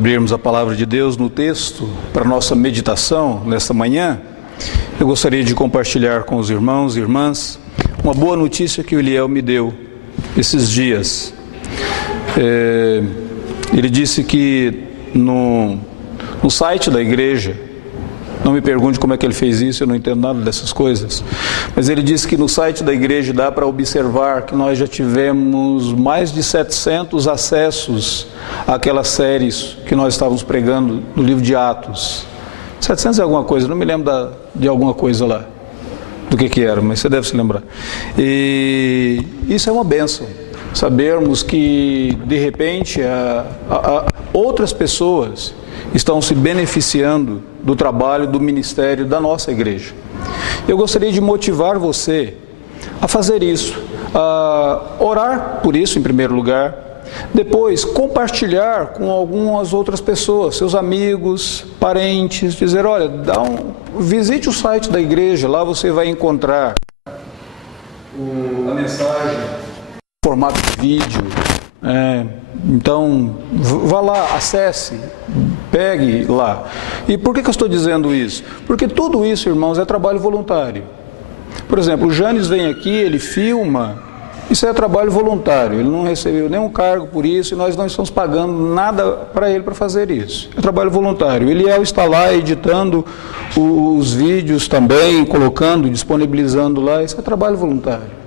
Abrirmos a palavra de Deus no texto para nossa meditação nesta manhã, eu gostaria de compartilhar com os irmãos e irmãs uma boa notícia que o Eliel me deu esses dias. Ele disse que no site da igreja, não me pergunte como é que ele fez isso, eu não entendo nada dessas coisas, mas ele disse que no site da igreja dá para observar que nós já tivemos mais de 700 acessos àquelas séries que nós estávamos pregando no livro de Atos. 700 é alguma coisa, não me lembro de alguma coisa lá, do que era, mas você deve se lembrar. E isso é uma bênção, sabermos que de repente outras pessoas estão se beneficiando do trabalho, do ministério da nossa igreja. Eu gostaria de motivar você a fazer isso, a orar por isso em primeiro lugar, depois compartilhar com algumas outras pessoas, seus amigos, parentes, dizer, olha, visite o site da igreja, lá você vai encontrar a mensagem em formato de vídeo. Então, vá lá, acesse, pegue lá. E por que eu estou dizendo isso? Porque tudo isso, irmãos, é trabalho voluntário. Por exemplo, o Janes vem aqui, ele filma, isso é trabalho voluntário, ele não recebeu nenhum cargo por isso e nós não estamos pagando nada para ele para fazer isso. É trabalho voluntário. O Eliel está lá editando os vídeos também, colocando, disponibilizando lá, isso é trabalho voluntário.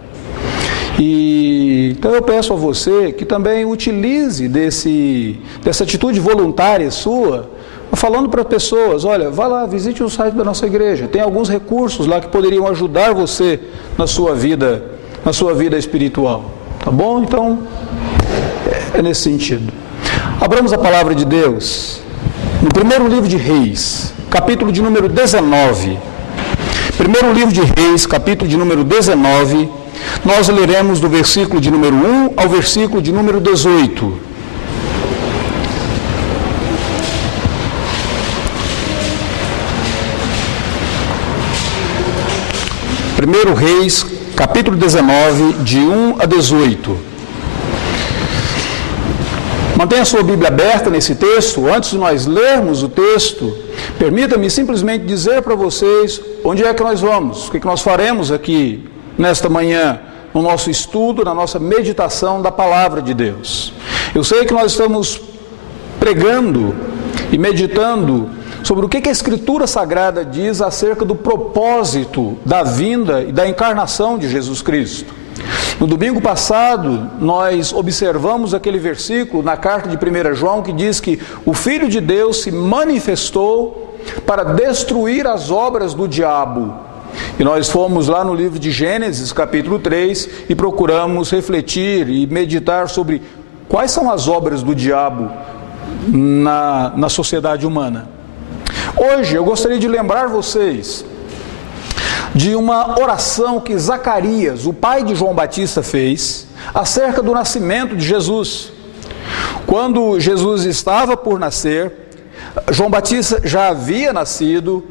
Então eu peço a você que também utilize dessa atitude voluntária sua, falando para pessoas, olha, vá lá, visite o site da nossa igreja, tem alguns recursos lá que poderiam ajudar você na sua vida espiritual, tá bom? Então, é nesse sentido. Abramos a palavra de Deus, no primeiro livro de Reis, capítulo de número 19. Primeiro livro de Reis, capítulo de número 19, nós leremos do versículo de número 1 ao versículo de número 18. Primeiro Reis, capítulo 19, de 1 a 18. Mantenha a sua Bíblia aberta nesse texto. Antes de nós lermos o texto, permita-me simplesmente dizer para vocês onde é que nós vamos, o que nós faremos aqui nesta manhã, no nosso estudo, na nossa meditação da Palavra de Deus. Eu sei que nós estamos pregando e meditando sobre o que a Escritura Sagrada diz acerca do propósito da vinda e da encarnação de Jesus Cristo. No domingo passado, nós observamos aquele versículo na carta de 1 João que diz que o Filho de Deus se manifestou para destruir as obras do diabo. E nós fomos lá no livro de Gênesis, capítulo 3, e procuramos refletir e meditar sobre quais são as obras do diabo na sociedade humana. Hoje eu gostaria de lembrar vocês de uma oração que Zacarias, o pai de João Batista, fez acerca do nascimento de Jesus. Quando Jesus estava por nascer, João Batista já havia nascido.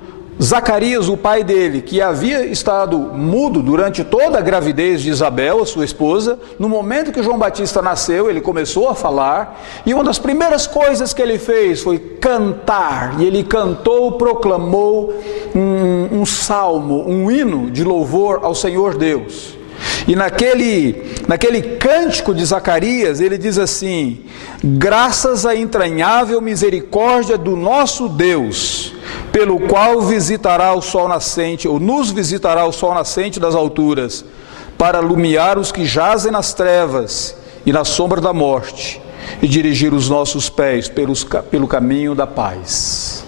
Zacarias, o pai dele, que havia estado mudo durante toda a gravidez de Isabel, a sua esposa, no momento que João Batista nasceu, ele começou a falar, e uma das primeiras coisas que ele fez foi cantar, e ele cantou, proclamou um salmo, um hino de louvor ao Senhor Deus. E naquele cântico de Zacarias, ele diz assim: graças à entranhável misericórdia do nosso Deus, pelo qual visitará o sol nascente, ou nos visitará o sol nascente das alturas, para alumiar os que jazem nas trevas e na sombra da morte, e dirigir os nossos pés pelo caminho da paz.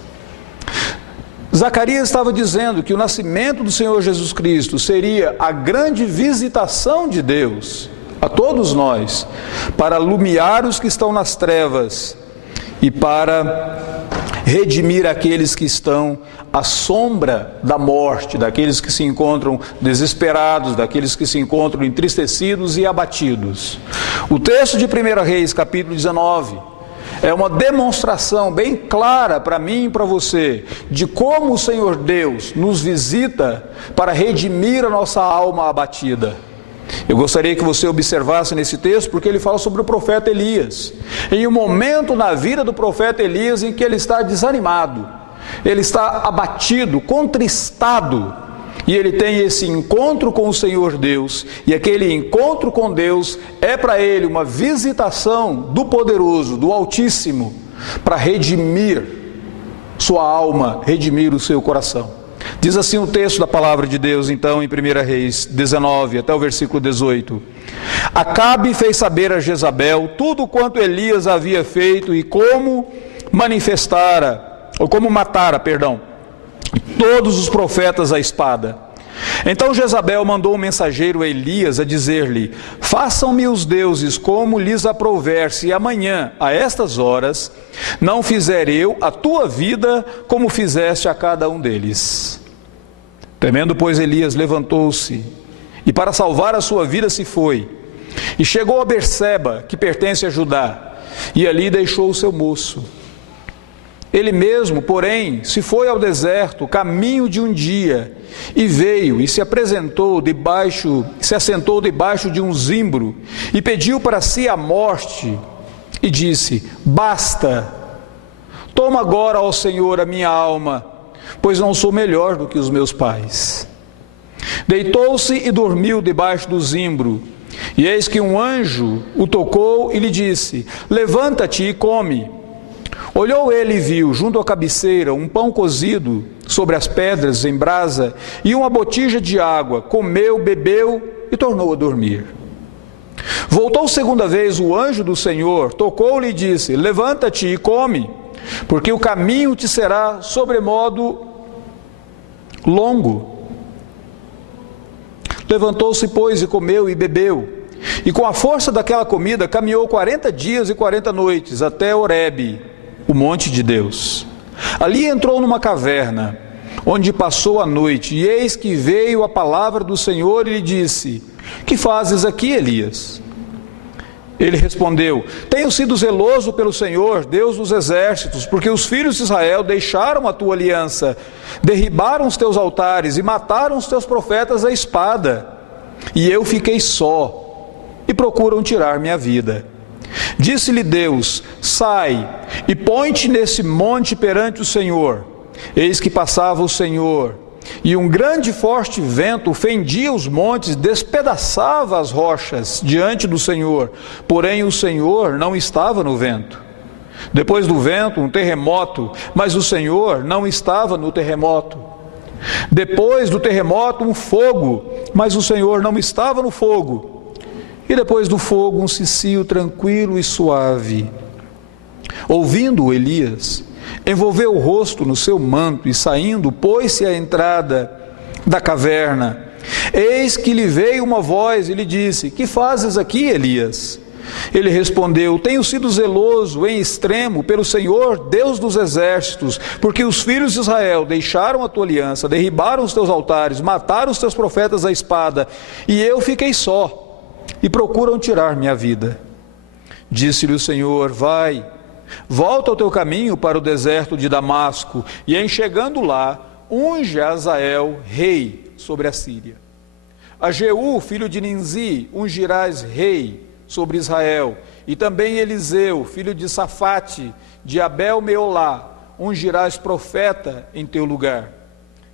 Zacarias estava dizendo que o nascimento do Senhor Jesus Cristo seria a grande visitação de Deus a todos nós, para alumiar os que estão nas trevas e para redimir aqueles que estão à sombra da morte, daqueles que se encontram desesperados, daqueles que se encontram entristecidos e abatidos. O texto de 1 Reis, capítulo 19, é uma demonstração bem clara para mim e para você de como o Senhor Deus nos visita para redimir a nossa alma abatida. Eu gostaria que você observasse nesse texto, porque ele fala sobre o profeta Elias. Em um momento na vida do profeta Elias em que ele está desanimado, ele está abatido, contristado, e ele tem esse encontro com o Senhor Deus, e aquele encontro com Deus é para ele uma visitação do Poderoso, do Altíssimo, para redimir sua alma, redimir o seu coração. Diz assim o texto da palavra de Deus, então, em 1 Reis 19, até o versículo 18. Acabe fez saber a Jezabel tudo quanto Elias havia feito e como matara, todos os profetas à espada. Então Jezabel mandou um mensageiro a Elias a dizer-lhe: façam-me os deuses como lhes aprouver, se amanhã, a estas horas, não fizer eu a tua vida como fizeste a cada um deles. Temendo, pois, Elias levantou-se e para salvar a sua vida se foi, e chegou a Berseba, que pertence a Judá, e ali deixou o seu moço. Ele mesmo, porém, se foi ao deserto, caminho de um dia, e veio e se assentou debaixo de um zimbro, e pediu para si a morte, e disse: basta, toma agora, ó Senhor, a minha alma, pois não sou melhor do que os meus pais. Deitou-se e dormiu debaixo do zimbro, e eis que um anjo o tocou e lhe disse: levanta-te e come. Olhou ele e viu, junto à cabeceira, um pão cozido sobre as pedras em brasa e uma botija de água. Comeu, bebeu e tornou a dormir. Voltou segunda vez o anjo do Senhor, tocou-lhe e disse: levanta-te e come, porque o caminho te será sobremodo longo. Levantou-se, pois, e comeu e bebeu, e com a força daquela comida caminhou 40 dias e 40 noites até Horebe, o monte de Deus. Ali entrou numa caverna, onde passou a noite, e eis que veio a palavra do Senhor e lhe disse: que fazes aqui, Elias? Ele respondeu: tenho sido zeloso pelo Senhor, Deus dos exércitos, porque os filhos de Israel deixaram a tua aliança, derribaram os teus altares e mataram os teus profetas à espada, e eu fiquei só, e procuram tirar minha vida. Disse-lhe Deus: sai e põe-te nesse monte perante o Senhor. Eis que passava o Senhor, e um grande e forte vento fendia os montes, despedaçava as rochas diante do Senhor, porém o Senhor não estava no vento. Depois do vento, um terremoto, mas o Senhor não estava no terremoto. Depois do terremoto, um fogo, mas o Senhor não estava no fogo. E depois do fogo, um cicio tranquilo e suave. Ouvindo Elias, envolveu o rosto no seu manto e saindo, pôs-se à entrada da caverna. Eis que lhe veio uma voz e lhe disse: que fazes aqui, Elias? Ele respondeu: tenho sido zeloso em extremo pelo Senhor, Deus dos exércitos, porque os filhos de Israel deixaram a tua aliança, derribaram os teus altares, mataram os teus profetas à espada, e eu fiquei só, e procuram tirar minha vida. Disse-lhe o Senhor: vai, volta ao teu caminho para o deserto de Damasco, e em chegando lá, unge a Azael rei sobre a Síria. A Jeú, filho de Ninzi, ungirás rei sobre Israel, e também Eliseu, filho de Safate, de Abel-Meolá, ungirás profeta em teu lugar.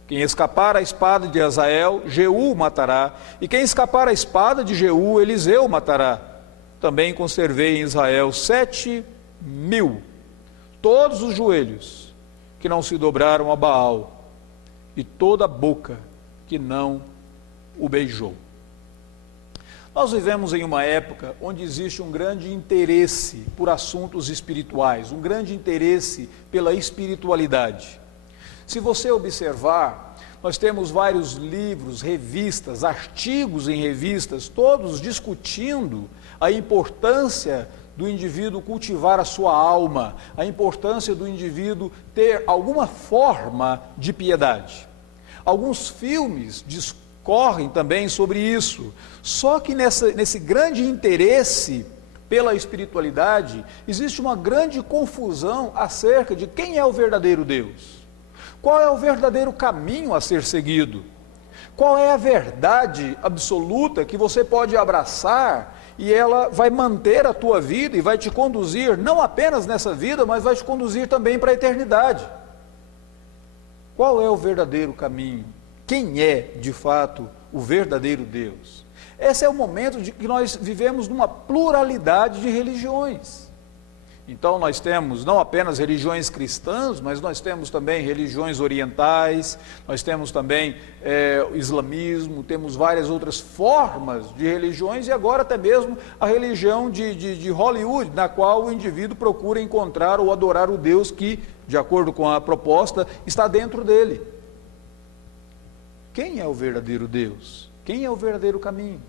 Quem escapar à espada de Azael, Jeú matará, e quem escapar à espada de Jeú, Eliseu matará. Também conservei em Israel 7.000, todos os joelhos que não se dobraram a Baal, e toda a boca que não o beijou. Nós vivemos em uma época onde existe um grande interesse por assuntos espirituais, um grande interesse pela espiritualidade. Se você observar, nós temos vários livros, revistas, artigos em revistas, todos discutindo a importância do indivíduo cultivar a sua alma, a importância do indivíduo ter alguma forma de piedade. Alguns filmes discorrem também sobre isso, só que nesse grande interesse pela espiritualidade, existe uma grande confusão acerca de quem é o verdadeiro Deus. Qual é o verdadeiro caminho a ser seguido? Qual é a verdade absoluta que você pode abraçar e ela vai manter a tua vida e vai te conduzir, não apenas nessa vida, mas vai te conduzir também para a eternidade? Qual é o verdadeiro caminho? Quem é, de fato, o verdadeiro Deus? Esse é o momento de que nós vivemos numa pluralidade de religiões. Então nós temos não apenas religiões cristãs, mas nós temos também religiões orientais, nós temos também o islamismo, temos várias outras formas de religiões e agora até mesmo a religião de Hollywood, na qual o indivíduo procura encontrar ou adorar o Deus que, de acordo com a proposta, está dentro dele. Quem é o verdadeiro Deus? Quem é o verdadeiro caminho?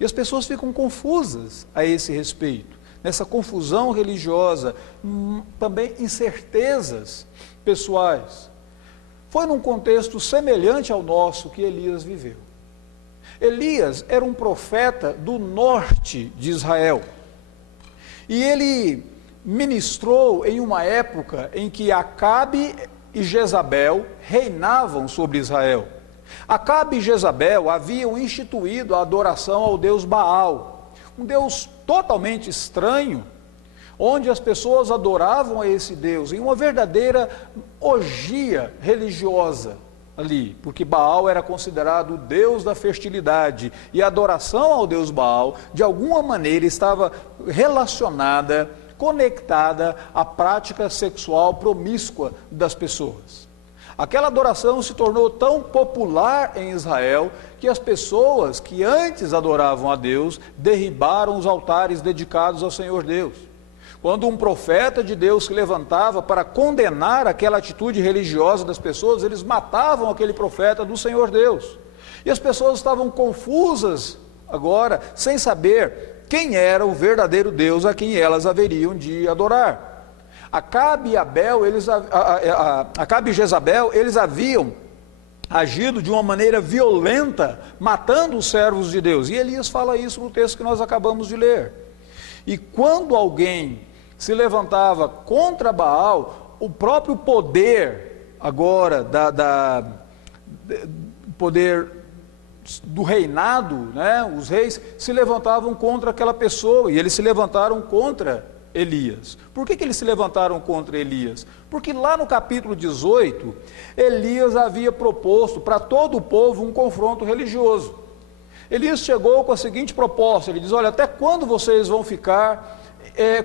E as pessoas ficam confusas a esse respeito. Nessa confusão religiosa, também incertezas pessoais. Foi num contexto semelhante ao nosso que Elias viveu. Elias era um profeta do norte de Israel. E ele ministrou em uma época em que Acabe e Jezabel reinavam sobre Israel. Acabe e Jezabel haviam instituído a adoração ao deus Baal, um deus totalmente estranho, onde as pessoas adoravam a esse Deus, em uma verdadeira orgia religiosa ali, porque Baal era considerado o Deus da fertilidade, e a adoração ao Deus Baal, de alguma maneira, estava relacionada, conectada à prática sexual promíscua das pessoas. Aquela adoração se tornou tão popular em Israel que as pessoas que antes adoravam a Deus derribaram os altares dedicados ao Senhor Deus. Quando um profeta de Deus se levantava para condenar aquela atitude religiosa das pessoas, eles matavam aquele profeta do Senhor Deus. E as pessoas estavam confusas agora, sem saber quem era o verdadeiro Deus a quem elas haveriam de adorar. Acabe e Jezabel, eles haviam agido de uma maneira violenta, matando os servos de Deus. E Elias fala isso no texto que nós acabamos de ler. E quando alguém se levantava contra Baal, o próprio poder agora, poder do reinado, né, os reis se levantavam contra aquela pessoa, e eles se levantaram contra Elias. Por que eles se levantaram contra Elias? Porque lá no capítulo 18, Elias havia proposto para todo o povo um confronto religioso. Elias chegou com a seguinte proposta, ele diz: olha, até quando vocês vão ficar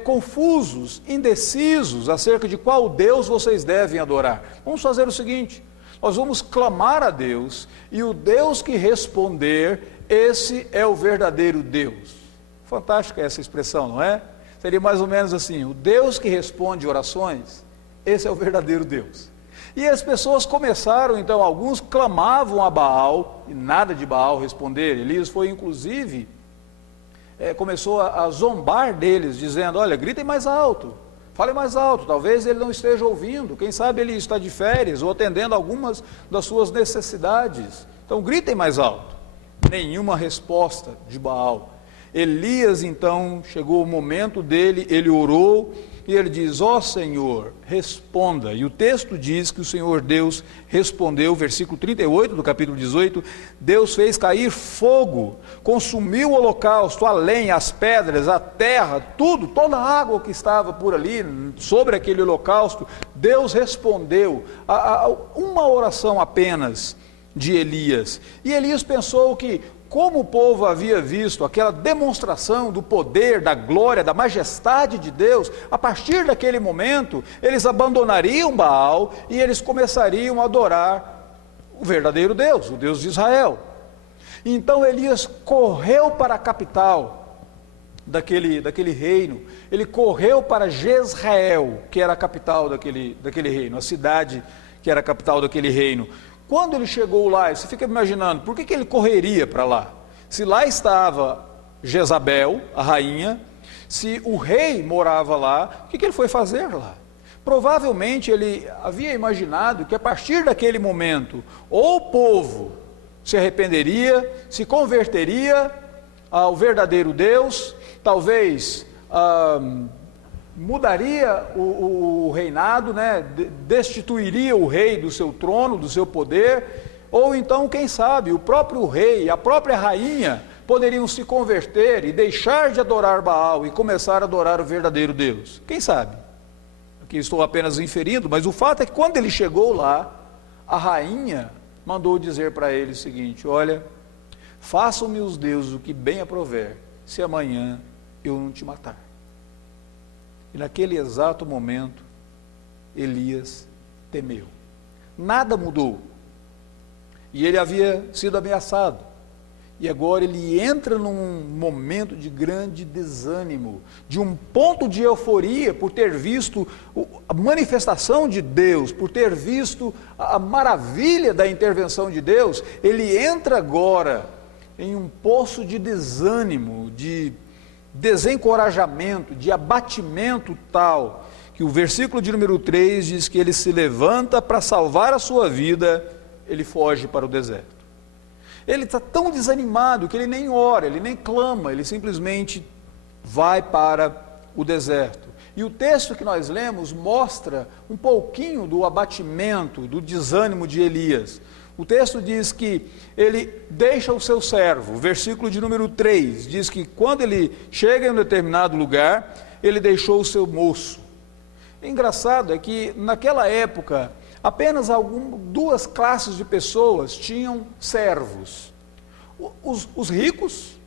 confusos, indecisos acerca de qual Deus vocês devem adorar? Vamos fazer o seguinte, nós vamos clamar a Deus, e o Deus que responder, esse é o verdadeiro Deus. Fantástica essa expressão, não é? Seria mais ou menos assim: o Deus que responde orações, esse é o verdadeiro Deus. E as pessoas começaram, então, alguns clamavam a Baal, e nada de Baal responder. Elias foi, inclusive, começou a zombar deles, dizendo: olha, gritem mais alto, falem mais alto, talvez ele não esteja ouvindo, quem sabe ele está de férias, ou atendendo algumas das suas necessidades. Então gritem mais alto. Nenhuma resposta de Baal. Elias, então, chegou o momento dele, ele orou, e ele diz: ó Senhor, responda. E o texto diz que o Senhor Deus respondeu, versículo 38 do capítulo 18, Deus fez cair fogo, consumiu o holocausto, a lenha, as pedras, a terra, tudo, toda a água que estava por ali, sobre aquele holocausto. Deus respondeu a uma oração apenas de Elias. E Elias pensou que, como o povo havia visto aquela demonstração do poder, da glória, da majestade de Deus, a partir daquele momento, eles abandonariam Baal e eles começariam a adorar o verdadeiro Deus, o Deus de Israel. Então Elias correu para a capital daquele reino, ele correu para Jezreel, que era a capital daquele reino, a cidade que era a capital daquele reino. Quando ele chegou lá, você fica imaginando, por que ele correria para lá? Se lá estava Jezabel, a rainha, se o rei morava lá, o que ele foi fazer lá? Provavelmente ele havia imaginado que a partir daquele momento, ou o povo se arrependeria, se converteria ao verdadeiro Deus, talvez mudaria o reinado, né? Destituiria o rei do seu trono, do seu poder, Ou então, quem sabe, o próprio rei, a própria rainha poderiam se converter e deixar de adorar Baal e começar a adorar o verdadeiro Deus. Quem sabe? Aqui estou apenas inferindo, mas o fato é que quando ele chegou lá, a rainha mandou dizer para ele o seguinte: olha, façam-me os deuses o que bem aprover, se amanhã eu não te matar. E naquele exato momento, Elias temeu. Nada mudou. E ele havia sido ameaçado. E agora ele entra num momento de grande desânimo, de um ponto de euforia por ter visto a manifestação de Deus, por ter visto a maravilha da intervenção de Deus. Ele entra agora em um poço de desânimo, de desencorajamento, de abatimento tal, que o versículo de número 3 diz que ele se levanta para salvar a sua vida, ele foge para o deserto. Ele está tão desanimado que ele nem ora, ele nem clama, ele simplesmente vai para o deserto. E o texto que nós lemos mostra um pouquinho do abatimento, do desânimo de Elias. O texto diz que ele deixa o seu servo, o versículo de número 3, diz que quando ele chega em um determinado lugar, ele deixou o seu moço. O engraçado é que naquela época, apenas duas classes de pessoas tinham servos. Os ricos,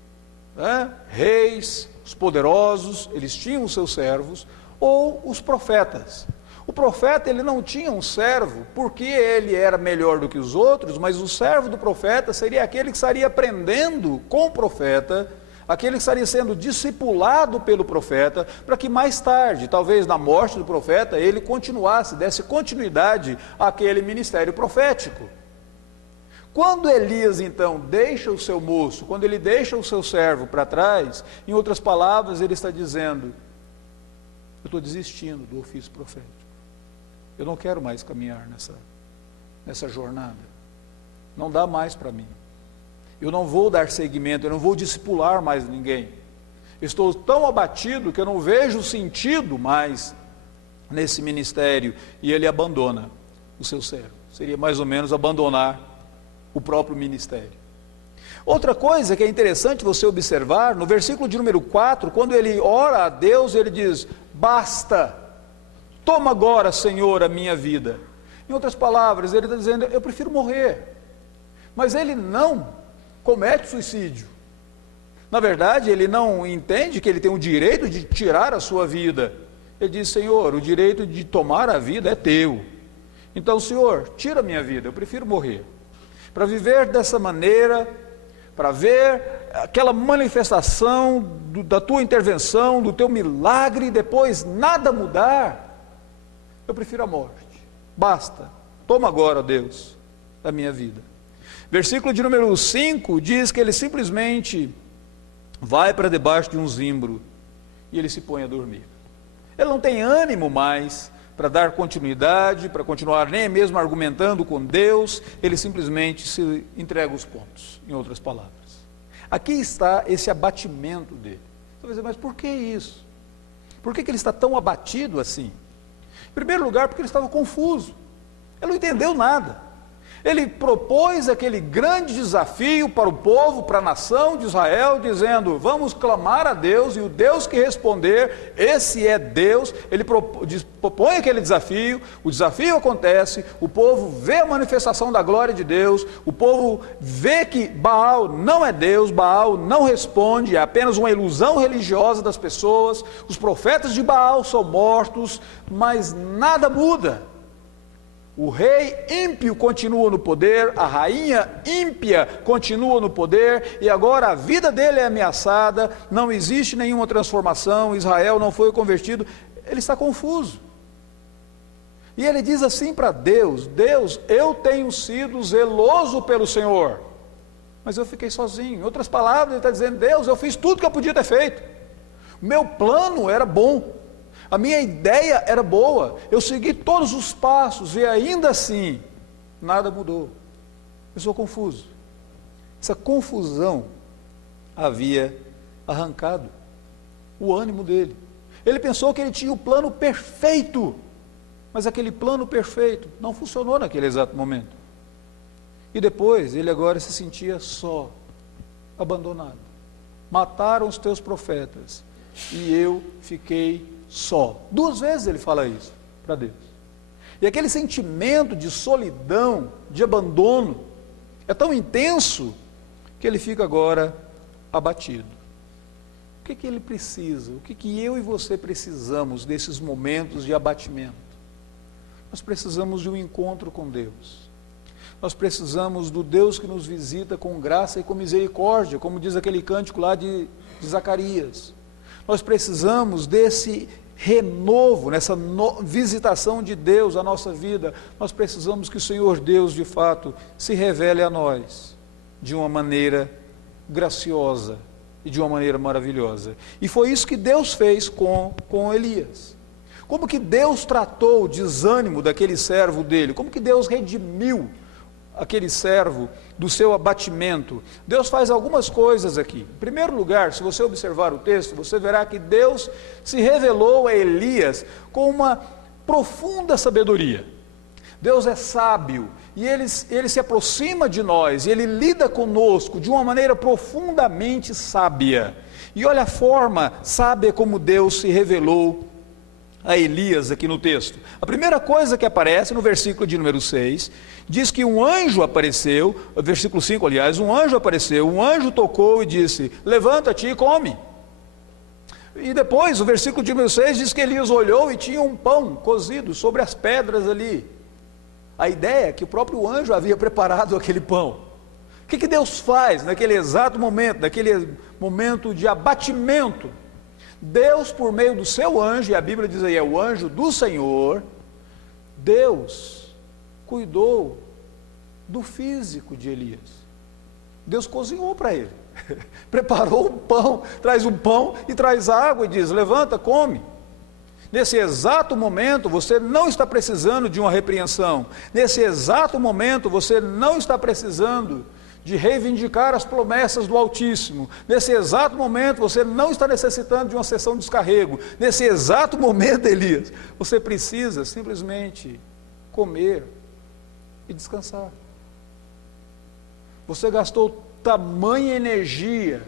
né, reis, os poderosos, eles tinham os seus servos, ou os profetas. O profeta, ele não tinha um servo porque ele era melhor do que os outros, mas o servo do profeta seria aquele que estaria aprendendo com o profeta, aquele que estaria sendo discipulado pelo profeta, para que mais tarde, talvez na morte do profeta, ele continuasse, desse continuidade àquele ministério profético. Quando Elias então deixa o seu moço, quando ele deixa o seu servo para trás, em outras palavras, ele está dizendo: eu estou desistindo do ofício profético, eu não quero mais caminhar nessa jornada, não dá mais para mim. Eu não vou dar seguimento, eu não vou discipular mais ninguém. Estou tão abatido que eu não vejo sentido mais nesse ministério. E ele abandona o seu servo. Seria mais ou menos abandonar o próprio ministério. Outra coisa que é interessante você observar, no versículo de número 4, quando ele ora a Deus, ele diz: basta, toma agora, Senhor, a minha vida. Em outras palavras, ele está dizendo: eu prefiro morrer. Mas ele não comete suicídio. Na verdade, ele não entende que ele tem o direito de tirar a sua vida. Ele diz: Senhor, o direito de tomar a vida é teu. Então, Senhor, tira a minha vida, eu prefiro morrer. Para viver dessa maneira, para ver aquela manifestação da tua intervenção, do teu milagre, e depois nada mudar, eu prefiro a morte. Basta, toma agora, Deus, a minha vida. Versículo de número 5 diz que ele simplesmente vai para debaixo de um zimbro e ele se põe a dormir. Ele não tem ânimo mais para dar continuidade, para continuar nem mesmo argumentando com Deus, ele simplesmente se entrega os pontos, em outras palavras. Aqui está esse abatimento dele. Você vai dizer: mas por que isso? Por que ele está tão abatido assim? Em primeiro lugar, porque ele estava confuso, ele não entendeu nada. Ele propôs aquele grande desafio para o povo, para a nação de Israel, dizendo: vamos clamar a Deus, e o Deus que responder, esse é Deus. Ele propõe aquele desafio, o desafio acontece, o povo vê a manifestação da glória de Deus, o povo vê que Baal não é Deus, Baal não responde, é apenas uma ilusão religiosa das pessoas, os profetas de Baal são mortos, mas nada muda. O rei ímpio continua no poder, a rainha ímpia continua no poder, e agora a vida dele é ameaçada, não existe nenhuma transformação, Israel não foi convertido. Ele está confuso. E ele diz assim para Deus: Deus, eu tenho sido zeloso pelo Senhor, mas eu fiquei sozinho. Em outras palavras, ele está dizendo: Deus, eu fiz tudo que eu podia ter feito, o meu plano era bom, a minha ideia era boa, eu segui todos os passos e ainda assim, nada mudou. Eu sou confuso. Essa confusão havia arrancado o ânimo dele. Ele pensou que ele tinha o plano perfeito, mas aquele plano perfeito não funcionou naquele exato momento. E depois ele agora se sentia só, abandonado. Mataram os teus profetas e eu fiquei só. 2 vezes ele fala isso para Deus. E aquele sentimento de solidão, de abandono, é tão intenso que ele fica agora abatido. O que ele precisa? O que eu e você precisamos desses momentos de abatimento? Nós precisamos de um encontro com Deus. Nós precisamos do Deus que nos visita com graça e com misericórdia, como diz aquele cântico lá de Zacarias. Nós precisamos desse renovo, nessa visitação de Deus à nossa vida. Nós precisamos que o Senhor Deus, de fato, se revele a nós de uma maneira graciosa e de uma maneira maravilhosa. E foi isso que Deus fez com Elias. Como que Deus tratou o desânimo daquele servo dele? Como que Deus redimiu aquele servo do seu abatimento? Deus faz algumas coisas aqui. Em primeiro lugar, se você observar o texto, você verá que Deus se revelou a Elias com uma profunda sabedoria. Deus é sábio e ele se aproxima de nós, e Ele lida conosco de uma maneira profundamente sábia. E olha a forma sábia como Deus se revelou a Elias aqui no texto. A primeira coisa que aparece no versículo de número 6, diz que um anjo apareceu, versículo 5 aliás, um anjo apareceu, um anjo tocou e disse, levanta-te e come. E depois o versículo de número 6 diz que Elias olhou e tinha um pão cozido sobre as pedras ali. A ideia é que o próprio anjo havia preparado aquele pão. O que Deus faz naquele exato momento, naquele momento de abatimento? Deus, por meio do seu anjo, e a Bíblia diz aí, é o anjo do Senhor, Deus cuidou do físico de Elias. Deus cozinhou para ele, preparou um pão, traz um pão e traz água e diz, levanta, come. Nesse exato momento você não está precisando de uma repreensão, nesse exato momento você não está precisando de reivindicar as promessas do Altíssimo, nesse exato momento você não está necessitando de uma sessão de descarrego, nesse exato momento, Elias, você precisa simplesmente comer e descansar. Você gastou tamanha energia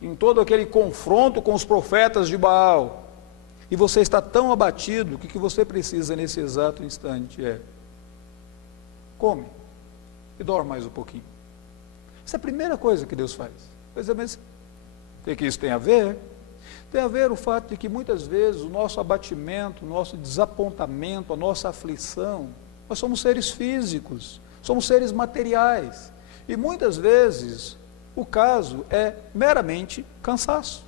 em todo aquele confronto com os profetas de Baal, e você está tão abatido, o que você precisa nesse exato instante é, come e dorme mais um pouquinho. Essa é a primeira coisa que Deus faz. Mas o que isso tem a ver? Tem a ver o fato de que muitas vezes o nosso abatimento, o nosso desapontamento, a nossa aflição, nós somos seres físicos, somos seres materiais, e muitas vezes o caso é meramente cansaço.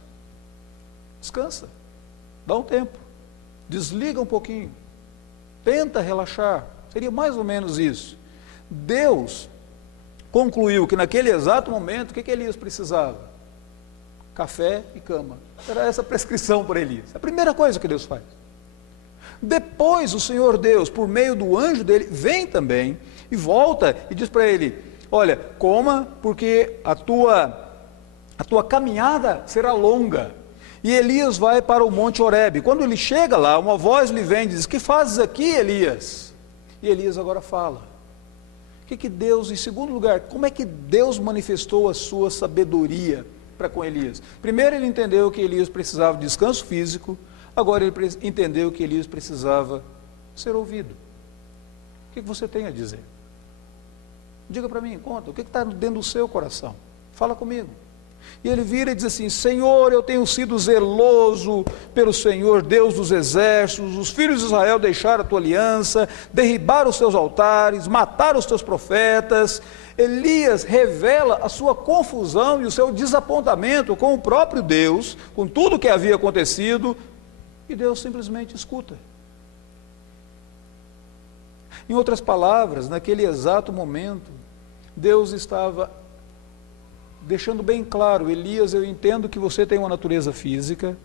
Descansa, dá um tempo, desliga um pouquinho, tenta relaxar, seria mais ou menos isso. Deus concluiu que naquele exato momento, o que Elias precisava? Café e cama. Era essa a prescrição para Elias. A primeira coisa que Deus faz. Depois o Senhor Deus, por meio do anjo dele, vem também e volta e diz para ele, olha, coma porque a tua caminhada será longa. E Elias vai para o Monte Horebe. Quando ele chega lá, uma voz lhe vem e diz, que fazes aqui, Elias? E Elias agora fala. O que Deus, em segundo lugar, como é que Deus manifestou a sua sabedoria para com Elias? Primeiro ele entendeu que Elias precisava de descanso físico, agora ele entendeu que Elias precisava ser ouvido. O que você tem a dizer? Diga para mim, conta, o que está dentro do seu coração? Fala comigo. E ele vira e diz assim, Senhor, eu tenho sido zeloso pelo Senhor, Deus dos exércitos, os filhos de Israel deixaram a tua aliança, derribaram os teus altares, mataram os teus profetas. Elias revela a sua confusão e o seu desapontamento com o próprio Deus, com tudo o que havia acontecido, e Deus simplesmente escuta. Em outras palavras, naquele exato momento, Deus estava deixando bem claro, Elias, eu entendo que você tem uma natureza física,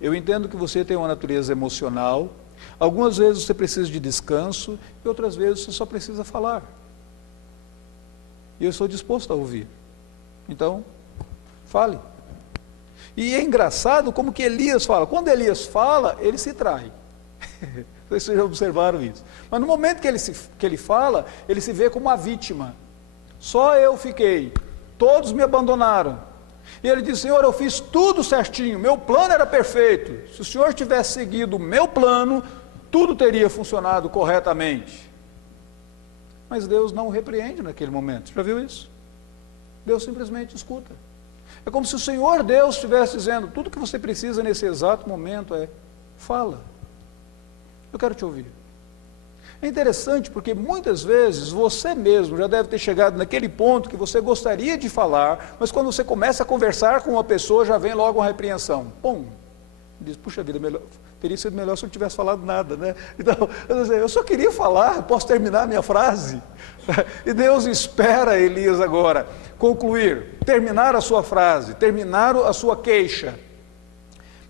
eu entendo que você tem uma natureza emocional, algumas vezes você precisa de descanso, e outras vezes você só precisa falar. E eu estou disposto a ouvir. Então, fale. E é engraçado como que Elias fala. Quando Elias fala, ele se trai. Vocês já observaram isso. Mas no momento que ele fala, ele se vê como uma vítima. só eu fiquei, todos me abandonaram. E ele disse: Senhor, eu fiz tudo certinho, meu plano era perfeito, se o Senhor tivesse seguido o meu plano, tudo teria funcionado corretamente. Mas Deus não o repreende naquele momento, já viu isso? Deus simplesmente escuta. É como se o Senhor Deus estivesse dizendo: tudo que você precisa nesse exato momento é, fala, eu quero te ouvir. É interessante porque muitas vezes você mesmo já deve ter chegado naquele ponto que você gostaria de falar, mas quando você começa a conversar com uma pessoa, já vem logo uma repreensão. Pum! Diz: puxa vida, teria sido melhor se eu não tivesse falado nada, né? Então, eu só queria falar, posso terminar a minha frase? E Deus espera Elias agora concluir, terminar a sua frase, terminar a sua queixa.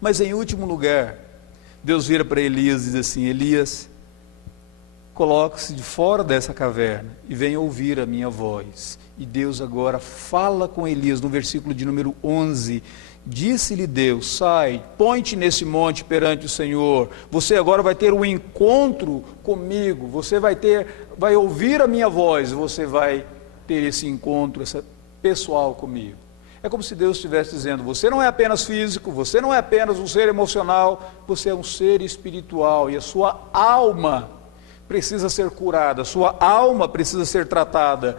Mas em último lugar, Deus vira para Elias e diz assim: Elias, coloque-se de fora dessa caverna e venha ouvir a minha voz. E Deus agora fala com Elias no versículo de número 11. Disse-lhe Deus: sai, põe-te nesse monte perante o Senhor, você agora vai ter um encontro comigo, você vai ouvir a minha voz, você vai ter esse encontro pessoal comigo. É como se Deus estivesse dizendo: você não é apenas físico, você não é apenas um ser emocional, você é um ser espiritual, e a sua alma precisa ser curada, a sua alma precisa ser tratada.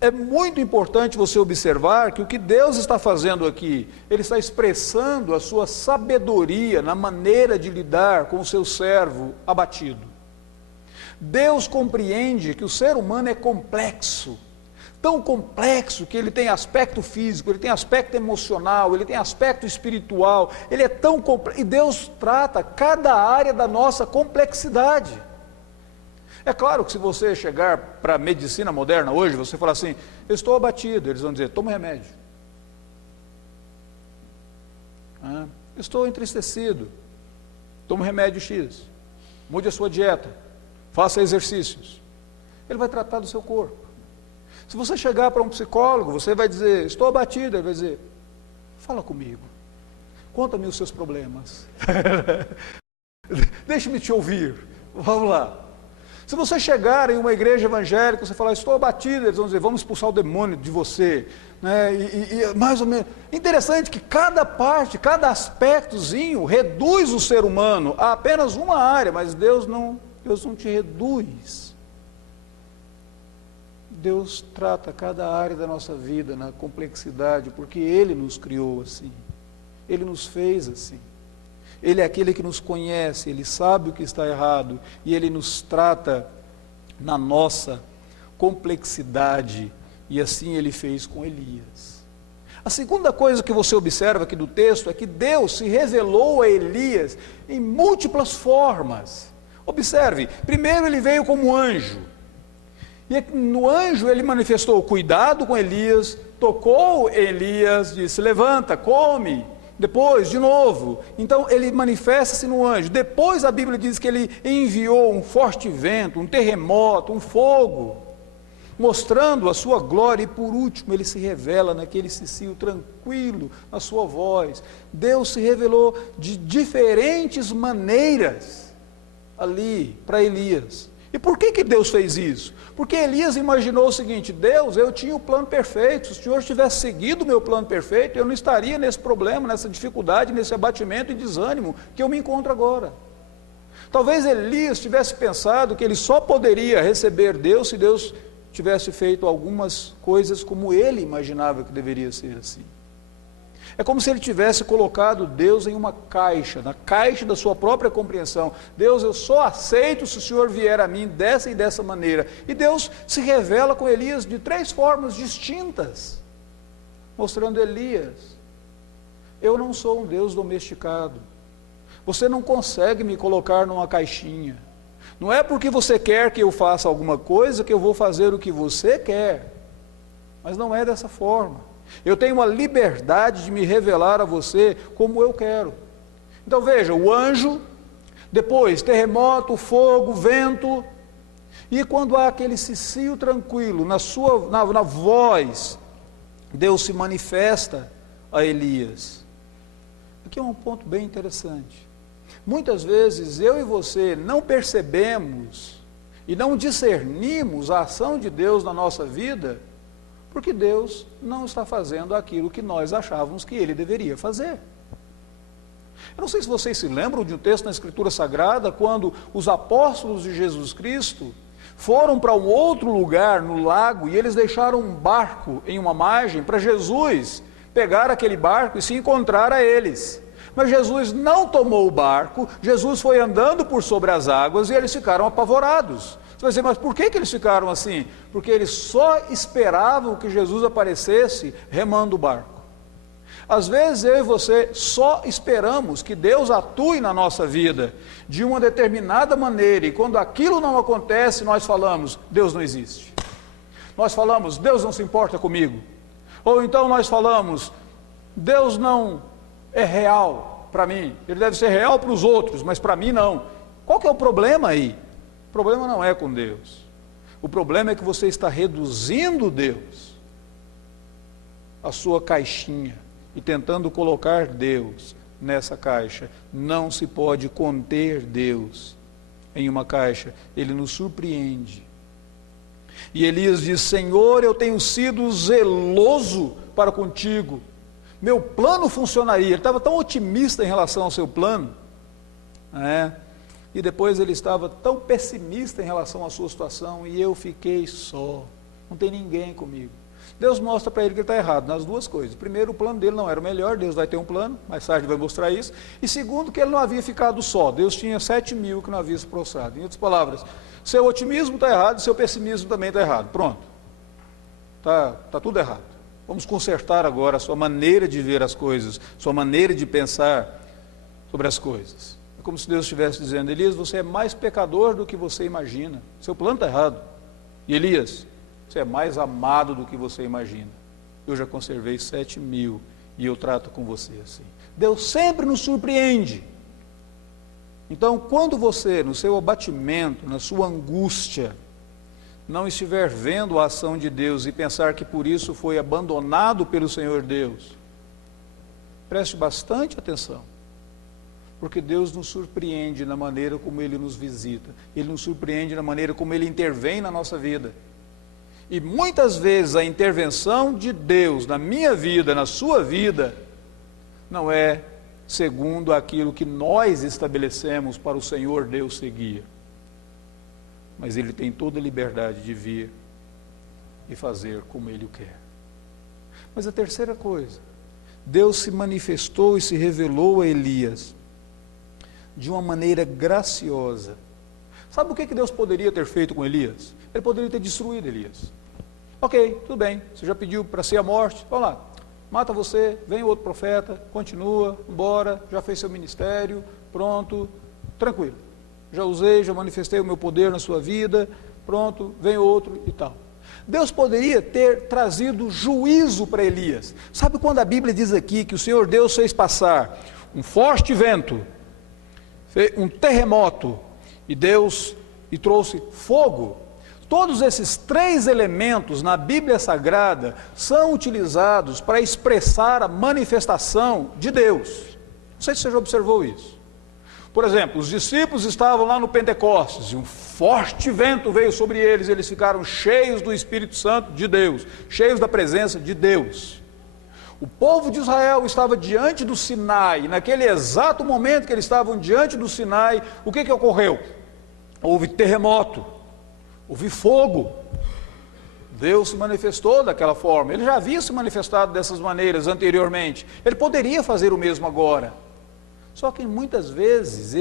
É muito importante você observar que o que Deus está fazendo aqui, Ele está expressando a sua sabedoria na maneira de lidar com o seu servo abatido. Deus compreende que o ser humano é complexo, tão complexo que ele tem aspecto físico, ele tem aspecto emocional, ele tem aspecto espiritual, ele é tão complexo, e Deus trata cada área da nossa complexidade. É claro que se você chegar para a medicina moderna hoje, você falar assim: eu estou abatido, eles vão dizer: toma remédio. Estou entristecido, toma remédio X, mude a sua dieta, faça exercícios. Ele vai tratar do seu corpo. Se você chegar para um psicólogo, você vai dizer: estou abatido, ele vai dizer: fala comigo, conta-me os seus problemas, deixe-me te ouvir, vamos lá. Se você chegar em uma igreja evangélica, você falar: estou abatido, eles vão dizer: vamos expulsar o demônio de você, né? E mais ou menos, interessante que cada parte, cada aspectozinho reduz o ser humano a apenas uma área, mas Deus não te reduz. Deus trata cada área da nossa vida na complexidade, porque Ele nos criou assim, Ele nos fez assim. Ele é aquele que nos conhece, Ele sabe o que está errado, e Ele nos trata na nossa complexidade, e assim Ele fez com Elias. A segunda coisa que você observa aqui do texto é que Deus se revelou a Elias em múltiplas formas. Observe, primeiro Ele veio como anjo, e no anjo Ele manifestou cuidado com Elias, tocou Elias, disse: levanta, come. Depois, de novo, então ele manifesta-se no anjo. Depois a Bíblia diz que ele enviou um forte vento, um terremoto, um fogo, mostrando a sua glória. E por último ele se revela naquele cicio tranquilo, na sua voz. Deus se revelou de diferentes maneiras ali para Elias. E por que Deus fez isso? Porque Elias imaginou o seguinte: Deus, eu tinha o plano perfeito, se o Senhor tivesse seguido o meu plano perfeito, eu não estaria nesse problema, nessa dificuldade, nesse abatimento e desânimo que eu me encontro agora. Talvez Elias tivesse pensado que ele só poderia receber Deus se Deus tivesse feito algumas coisas como ele imaginava que deveria ser assim. É como se ele tivesse colocado Deus em uma caixa, na caixa da sua própria compreensão. Deus, eu só aceito se o Senhor vier a mim dessa e dessa maneira. E Deus se revela com Elias de 3 formas distintas, mostrando: Elias, eu não sou um Deus domesticado. Você não consegue me colocar numa caixinha. Não é porque você quer que eu faça alguma coisa que eu vou fazer o que você quer. Mas não é dessa forma. Eu tenho a liberdade de me revelar a você como eu quero. Então veja, o anjo, depois terremoto, fogo, vento, e quando há aquele cicio tranquilo, na voz, Deus se manifesta a Elias. Aqui é um ponto bem interessante. Muitas vezes eu e você não percebemos e não discernimos a ação de Deus na nossa vida, porque Deus não está fazendo aquilo que nós achávamos que Ele deveria fazer. Eu não sei se vocês se lembram de um texto na Escritura Sagrada, quando os apóstolos de Jesus Cristo foram para um outro lugar no lago, e eles deixaram um barco em uma margem para Jesus pegar aquele barco e se encontrar a eles. Mas Jesus não tomou o barco, Jesus foi andando por sobre as águas e eles ficaram apavorados. Você vai dizer, mas por que eles ficaram assim? Porque eles só esperavam que Jesus aparecesse remando o barco. Às vezes eu e você só esperamos que Deus atue na nossa vida de uma determinada maneira, e quando aquilo não acontece, nós falamos, Deus não existe. Nós falamos, Deus não se importa comigo. Ou então nós falamos, Deus não é real para mim, Ele deve ser real para os outros, mas para mim não. Qual que é o problema aí? O problema não é com Deus. O problema é que você está reduzindo Deus à sua caixinha e tentando colocar Deus nessa caixa. Não se pode conter Deus em uma caixa. Ele nos surpreende. E Elias diz, Senhor, eu tenho sido zeloso para contigo. Meu plano funcionaria. Ele estava tão otimista em relação ao seu plano, e depois ele estava tão pessimista em relação à sua situação, e eu fiquei só, não tem ninguém comigo. Deus mostra para ele que ele está errado nas duas coisas. Primeiro, o plano dele não era o melhor, Deus vai ter um plano, mais tarde vai mostrar isso. E segundo, que ele não havia ficado só, Deus tinha 7.000 que não havia se prostrado. Em outras palavras, seu otimismo está errado, seu pessimismo também está errado. Pronto, está tudo errado. Vamos consertar agora a sua maneira de ver as coisas, sua maneira de pensar sobre as coisas. É como se Deus estivesse dizendo, Elias, você é mais pecador do que você imagina, seu plano está errado. E Elias, você é mais amado do que você imagina. Eu já conservei 7.000 e eu trato com você assim. Deus sempre nos surpreende. Então, quando você, no seu abatimento, na sua angústia, não estiver vendo a ação de Deus e pensar que por isso foi abandonado pelo Senhor Deus, preste bastante atenção, porque Deus nos surpreende na maneira como Ele nos visita, Ele nos surpreende na maneira como Ele intervém na nossa vida. E muitas vezes a intervenção de Deus na minha vida, na sua vida, não é segundo aquilo que nós estabelecemos para o Senhor Deus seguir. Mas Ele tem toda a liberdade de vir e fazer como Ele o quer. Mas a terceira coisa, Deus se manifestou e se revelou a Elias de uma maneira graciosa. Sabe o que Deus poderia ter feito com Elias? Ele poderia ter destruído Elias. Ok, tudo bem, você já pediu para ser a morte, vamos lá, mata você, vem outro profeta, continua, embora, já fez seu ministério, pronto, tranquilo. Já usei, já manifestei o meu poder na sua vida, pronto, vem outro e tal. Deus poderia ter trazido juízo para Elias. Sabe quando a Bíblia diz aqui que o Senhor Deus fez passar um forte vento, um terremoto, e trouxe fogo? Todos esses 3 elementos na Bíblia Sagrada são utilizados para expressar a manifestação de Deus. Não sei se você já observou isso. Por exemplo, os discípulos estavam lá no Pentecostes, e um forte vento veio sobre eles, e eles ficaram cheios do Espírito Santo de Deus, cheios da presença de Deus. O povo de Israel estava diante do Sinai, e naquele exato momento que eles estavam diante do Sinai, o que ocorreu? Houve terremoto, houve fogo. Deus se manifestou daquela forma. Ele já havia se manifestado dessas maneiras anteriormente. Ele poderia fazer o mesmo agora. Só que muitas vezes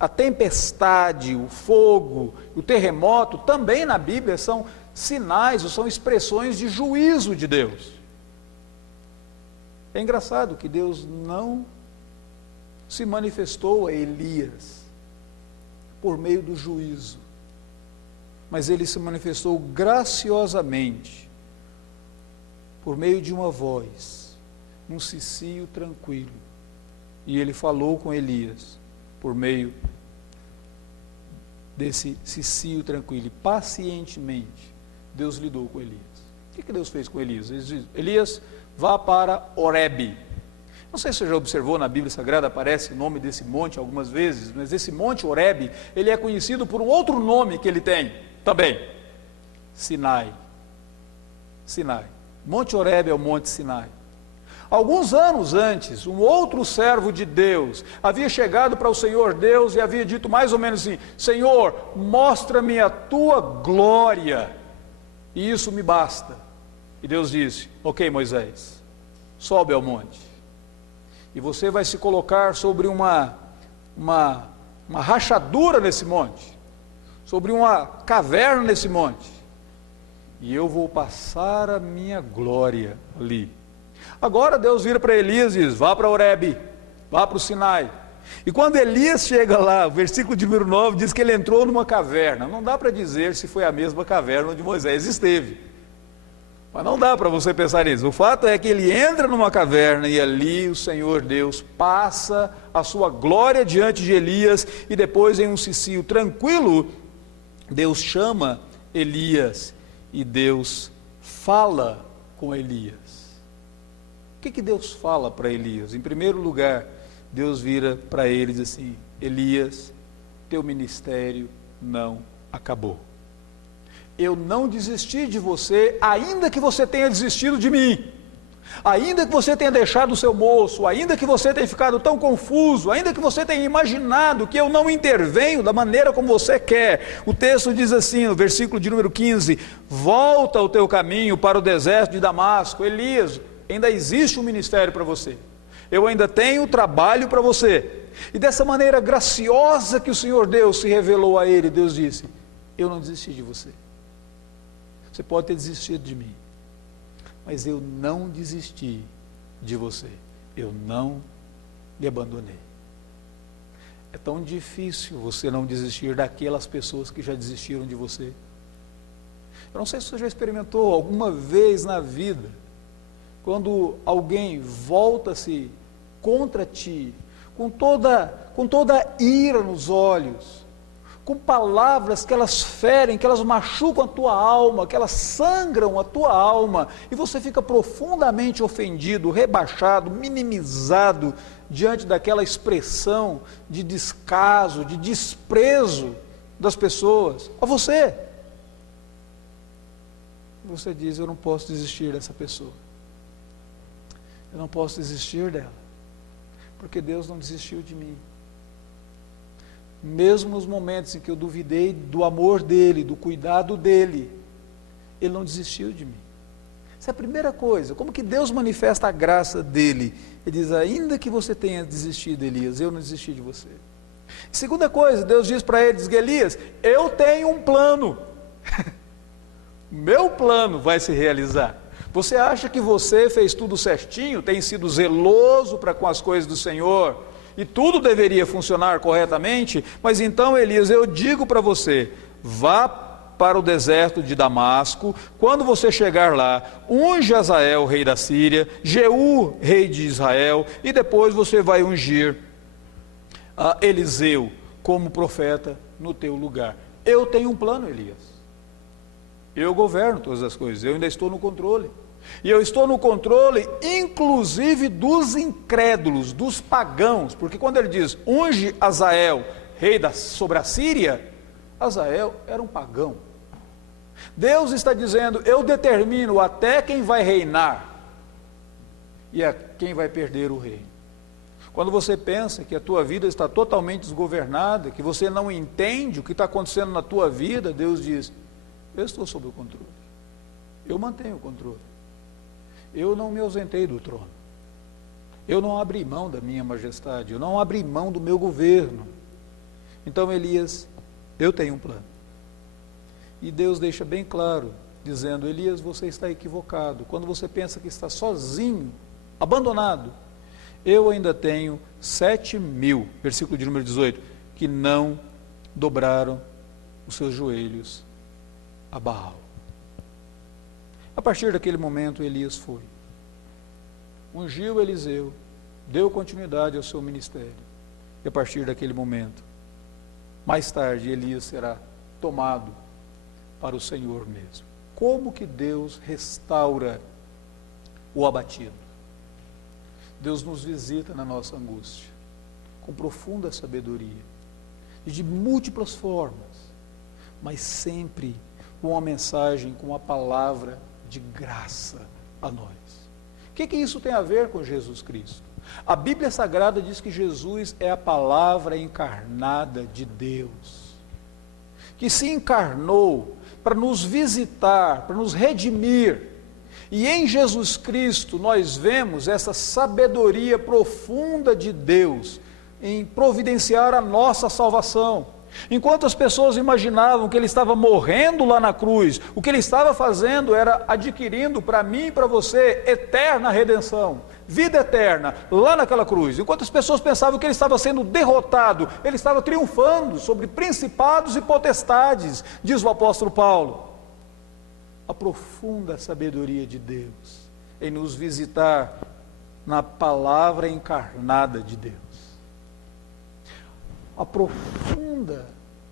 a tempestade, o fogo, o terremoto, também na Bíblia são sinais ou são expressões de juízo de Deus. É engraçado que Deus não se manifestou a Elias por meio do juízo, mas Ele se manifestou graciosamente por meio de uma voz, num cicio tranquilo. E Ele falou com Elias por meio desse cicio tranquilo. E pacientemente Deus lidou com Elias. O que Deus fez com Elias? Ele diz, Elias, vá para Horebe. Não sei se você já observou, na Bíblia Sagrada aparece o nome desse monte algumas vezes, mas esse monte Horebe, ele é conhecido por um outro nome que ele tem também, Sinai. Sinai. Monte Horebe é o Monte Sinai. Alguns anos antes, um outro servo de Deus havia chegado para o Senhor Deus e havia dito mais ou menos assim: Senhor, mostra-me a tua glória, e isso me basta. E Deus disse: ok, Moisés, sobe ao monte, e você vai se colocar sobre uma rachadura nesse monte, sobre uma caverna nesse monte, e eu vou passar a minha glória ali. Agora Deus vira para Elias e diz: vá para Horebe, vá para o Sinai. E quando Elias chega lá, o versículo de número 9 diz que ele entrou numa caverna. Não dá para dizer se foi a mesma caverna onde Moisés esteve, mas não dá para você pensar nisso. O fato é que ele entra numa caverna e ali o Senhor Deus passa a sua glória diante de Elias, e depois, em um cicio tranquilo, Deus chama Elias e Deus fala com Elias. O que Deus fala para Elias? Em primeiro lugar, Deus vira para ele e diz assim: Elias, teu ministério não acabou. Eu não desisti de você, ainda que você tenha desistido de mim, ainda que você tenha deixado o seu moço, ainda que você tenha ficado tão confuso, ainda que você tenha imaginado que eu não intervenho da maneira como você quer. O texto diz assim, no versículo de número 15: volta o teu caminho para o deserto de Damasco. Elias, ainda existe um ministério para você, eu ainda tenho trabalho para você. E dessa maneira graciosa que o Senhor Deus se revelou a ele, Deus disse: eu não desisti de você. Você pode ter desistido de mim, mas eu não desisti de você, eu não me abandonei. É tão difícil você não desistir daquelas pessoas que já desistiram de você. Eu não sei se você já experimentou alguma vez na vida, quando alguém volta-se contra ti, com toda ira nos olhos, com palavras que elas ferem, que elas machucam a tua alma, que elas sangram a tua alma, e você fica profundamente ofendido, rebaixado, minimizado, diante daquela expressão de descaso, de desprezo das pessoas, a você. Você diz: eu não posso desistir dessa pessoa, eu não posso desistir dela, porque Deus não desistiu de mim. Mesmo nos momentos em que eu duvidei do amor dele, do cuidado dele, ele não desistiu de mim. Essa é a primeira coisa. Como que Deus manifesta a graça dele? Ele diz: ainda que você tenha desistido, Elias, eu não desisti de você. Segunda coisa, Deus diz para ele, diz: Elias, eu tenho um plano. Meu plano vai se realizar. Você acha que você fez tudo certinho, tem sido zeloso para com as coisas do Senhor, e tudo deveria funcionar corretamente? Mas então, Elias, eu digo para você: vá para o deserto de Damasco. Quando você chegar lá, unge Azael, rei da Síria, Jeú, rei de Israel, e depois você vai ungir Eliseu como profeta no teu lugar. Eu tenho um plano, Elias. Eu governo todas as coisas, eu ainda estou no controle. E eu estou no controle, inclusive dos incrédulos, dos pagãos, porque quando ele diz: unge Azael, rei sobre a Síria, Azael era um pagão. Deus está dizendo: eu determino até quem vai reinar e a quem vai perder o reino. Quando você pensa que a tua vida está totalmente desgovernada, que você não entende o que está acontecendo na tua vida, Deus diz: eu estou sob o controle, eu mantenho o controle. Eu não me ausentei do trono, eu não abri mão da minha majestade, eu não abri mão do meu governo. Então, Elias, eu tenho um plano. E Deus deixa bem claro, dizendo: Elias, você está equivocado. Quando você pensa que está sozinho, abandonado, eu ainda tenho 7.000, versículo de número 18, que não dobraram os seus joelhos a Baal. A partir daquele momento, Elias foi, ungiu Eliseu, deu continuidade ao seu ministério, e a partir daquele momento, mais tarde, Elias será tomado para o Senhor mesmo. Como que Deus restaura o abatido? Deus nos visita na nossa angústia, com profunda sabedoria, e de múltiplas formas, mas sempre com uma mensagem, com uma palavra de graça a nós. O que isso tem a ver com Jesus Cristo? A Bíblia Sagrada diz que Jesus é a palavra encarnada de Deus, que se encarnou para nos visitar, para nos redimir. E em Jesus Cristo nós vemos essa sabedoria profunda de Deus em providenciar a nossa salvação. Enquanto as pessoas imaginavam que ele estava morrendo lá na cruz, o que ele estava fazendo era adquirindo para mim e para você eterna redenção, vida eterna, lá naquela cruz. Enquanto as pessoas pensavam que ele estava sendo derrotado, ele estava triunfando sobre principados e potestades, diz o apóstolo Paulo. A profunda sabedoria de Deus em nos visitar na palavra encarnada de Deus. A profunda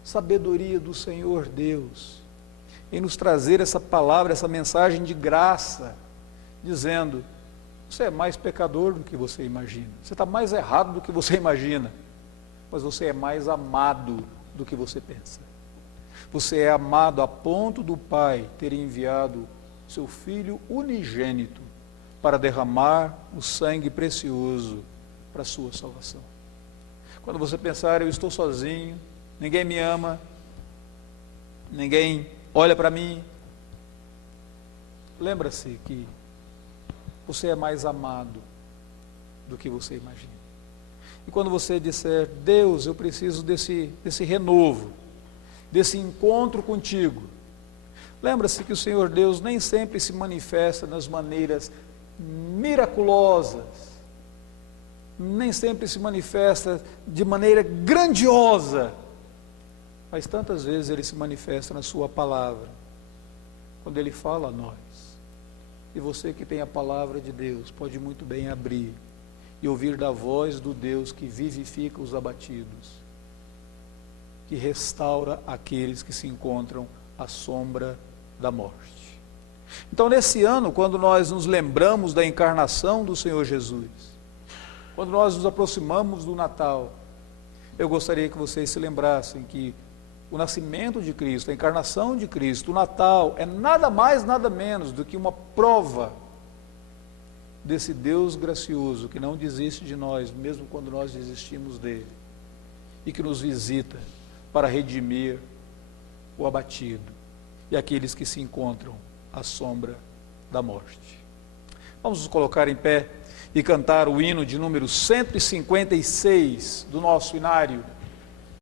sabedoria do Senhor Deus em nos trazer essa palavra, essa mensagem de graça, dizendo: você é mais pecador do que você imagina, você está mais errado do que você imagina, mas você é mais amado do que você pensa. Você é amado a ponto do Pai ter enviado seu Filho unigênito para derramar o sangue precioso para a sua salvação. Quando você pensar, eu estou sozinho, ninguém me ama, ninguém olha para mim, lembra-se que você é mais amado do que você imagina. E quando você disser: Deus, eu preciso desse renovo, desse encontro contigo, lembra-se que o Senhor Deus nem sempre se manifesta nas maneiras miraculosas, nem sempre se manifesta de maneira grandiosa, mas tantas vezes ele se manifesta na sua palavra, quando ele fala a nós. E você que tem a palavra de Deus pode muito bem abrir e ouvir da voz do Deus que vivifica os abatidos, que restaura aqueles que se encontram à sombra da morte. Então, nesse ano, quando nós nos lembramos da encarnação do Senhor Jesus, quando nós nos aproximamos do Natal, eu gostaria que vocês se lembrassem que o nascimento de Cristo, a encarnação de Cristo, o Natal, é nada mais, nada menos do que uma prova desse Deus gracioso que não desiste de nós, mesmo quando nós desistimos dele, e que nos visita para redimir o abatido e aqueles que se encontram à sombra da morte. Vamos nos colocar em pé e cantar o hino de número 156 do nosso inário.